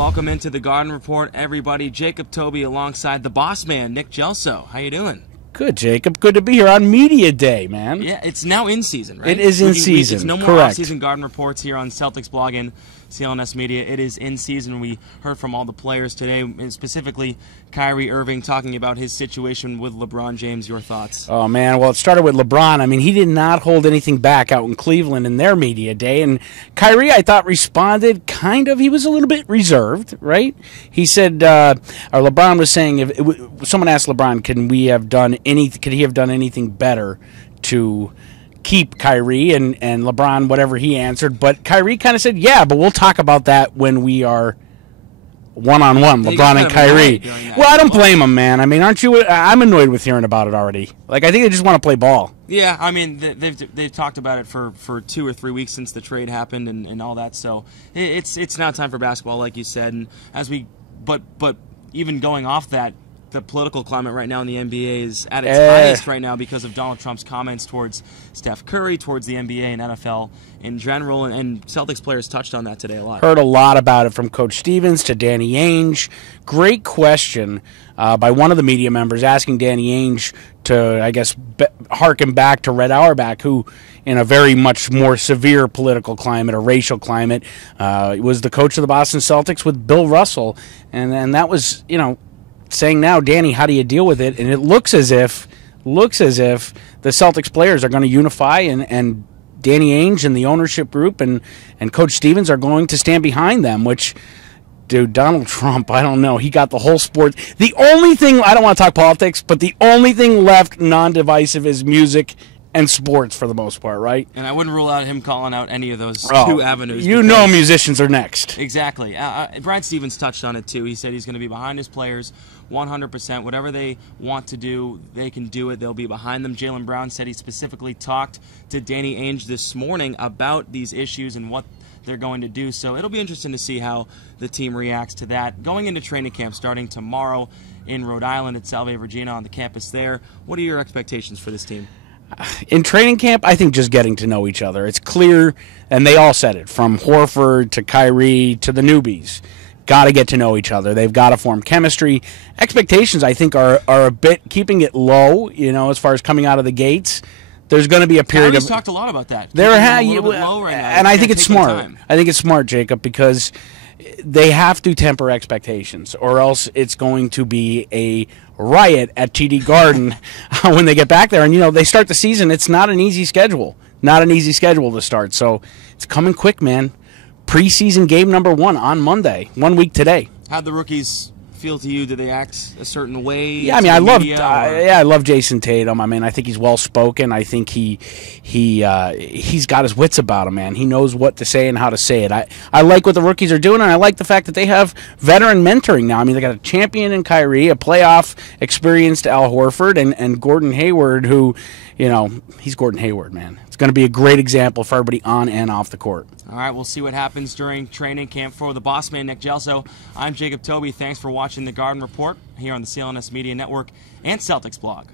Welcome into the Garden Report, everybody. Jacob Tobey alongside the boss man, Nick Gelso. How you doing? Good, Jacob. Good to be here on Media Day, man. Yeah, it's now in season, right? It is in season. It's no more Correct. off-season Garden Reports here on Celticsblog and CLNS Media. It is in season. We heard from all the players today, and specifically Kyrie Irving talking about his situation with LeBron James. Your thoughts? Oh, man. Well, it started with LeBron. I mean, he did not hold anything back out in Cleveland in their Media Day. And Kyrie, I thought, responded kind of. He was a little bit reserved, right? He said, or LeBron was saying, someone asked LeBron, could he have done anything better to keep Kyrie, and LeBron, whatever he answered, but Kyrie kind of said, yeah, but we'll talk about that when we are one-on-one, LeBron and Kyrie. Well, I don't blame him, man. I mean, aren't you? I'm annoyed with hearing about it already. Like, I think they just want to play ball. Yeah, I mean, they've talked about it for 2 or 3 weeks since the trade happened and all that, so it's now time for basketball, like you said, and but even going off that, the political climate right now in the NBA is at its highest right now because of Donald Trump's comments towards Steph Curry, towards the NBA and NFL in general, and Celtics players touched on that today a lot. Heard a lot about it from Coach Stevens to Danny Ainge. Great question by one of the media members asking Danny Ainge to, I guess, harken back to Red Auerbach, who in a very much more severe political climate, or racial climate, was the coach of the Boston Celtics with Bill Russell, and that was, you know, saying now, Danny, how do you deal with it? And it looks as if the Celtics players are going to unify, and Danny Ainge and the ownership group and Coach Stevens are going to stand behind them, which, dude, Donald Trump, I don't know. He got the whole sport. The only thing, I don't want to talk politics, but the only thing left non-divisive is music and sports for the most part, right? And I wouldn't rule out him calling out any of those two avenues. You know musicians are next. Exactly. Brad Stevens touched on it, too. He said he's going to be behind his players 100%. Whatever they want to do, they can do it. They'll be behind them. Jaylen Brown said he specifically talked to Danny Ainge this morning about these issues and what they're going to do. So it'll be interesting to see how the team reacts to that. Going into training camp starting tomorrow in Rhode Island at Salve Regina on the campus there, what are your expectations for this team? In training camp, I think just getting to know each other. It's clear, and they all said it, from Horford to Kyrie to the newbies. Got to get to know each other. They've got to form chemistry. Expectations, I think, are a bit keeping it low, you know, as far as coming out of the gates. There's going to be a period Kyrie's talked a lot about that. And I think it's smart. I think it's smart, Jacob, because they have to temper expectations, or else it's going to be a riot at TD Garden when they get back there. And, you know, they start the season. It's not an easy schedule. Not an easy schedule to start. So it's coming quick, man. Preseason game number 1 on Monday, 1 week today. How'd the rookies feel to you? Do they act a certain way? Yeah, I mean, I love Jason Tatum. I mean, I think he's well spoken. I think he's got his wits about him, man. He knows what to say and how to say it. I like what the rookies are doing, and I like the fact that they have veteran mentoring now. I mean, they got a champion in Kyrie, a playoff experienced Al Horford, and Gordon Hayward, who, you know, he's Gordon Hayward, man. It's going to be a great example for everybody on and off the court. All right, we'll see what happens during training camp. For the boss man, Nick Gelso, I'm Jacob Tobey. Thanks for watching the Garden Report here on the CLNS Media Network and Celticsblog.